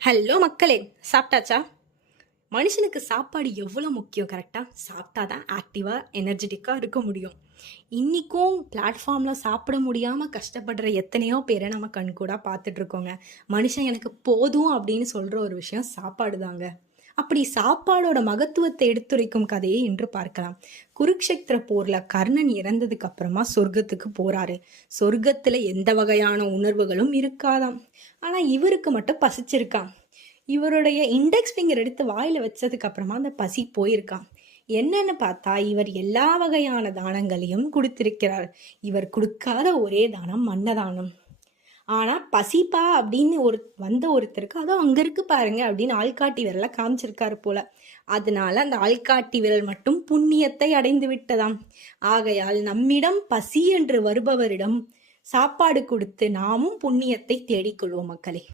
Hello மக்களே, சாப்பிட்டாச்சா? மனுஷனுக்கு சாப்பாடு எவ்வளோ முக்கியம் கரெக்டாக? சாப்பிட்டா தான் ஆக்டிவாக எனர்ஜெட்டிக்காக இருக்க முடியும். இன்றைக்கும் பிளாட்ஃபார்மில் சாப்பிட முடியாமல் கஷ்டப்படுற எத்தனையோ பேரை நம்ம கண்கூடாக பார்த்துட்ருக்கோங்க. மனுஷன் எனக்கு போதும் அப்படின்னு சொல்கிற ஒரு விஷயம் சாப்பாடு தாங்க. அப்படி சாப்பாடோட மகத்துவத்தை எடுத்துரைக்கும் கதையை இன்று பார்க்கலாம். குருக்ஷேத்திர போர்ல கர்ணன் இறந்ததுக்கு அப்புறமா சொர்க்கத்துக்கு போறாரு. சொர்க்கத்துல எந்த வகையான உணர்வுகளும் இருக்காதாம். ஆனா இவருக்கு மட்டும் பசிச்சிருக்கான். இவருடைய இண்டெக்ஸ் ஃபிங்கர் எடுத்து வாயில வச்சதுக்கு அப்புறமா அந்த பசி போயிருக்கான். என்னன்னு பார்த்தா இவர் எல்லா வகையான தானங்களையும் கொடுத்திருக்கிறார். இவர் கொடுக்காத ஒரே தானம் மன்னதானம். ஆனா பசிப்பா அப்படின்னு ஒருத்தருக்கு அதோ அங்க இருக்கு பாருங்க அப்படின்னு ஆள்காட்டி விரல காமிச்சிருக்காரு போல. அதனால அந்த ஆள்காட்டி விரல் மட்டும் புண்ணியத்தை அடைந்து விட்டதாம். ஆகையால் நம்மிடம் பசி என்று வருபவரிடம் சாப்பாடு கொடுத்து நாமும் புண்ணியத்தை தேடிக்கொள்வோம் மக்களே.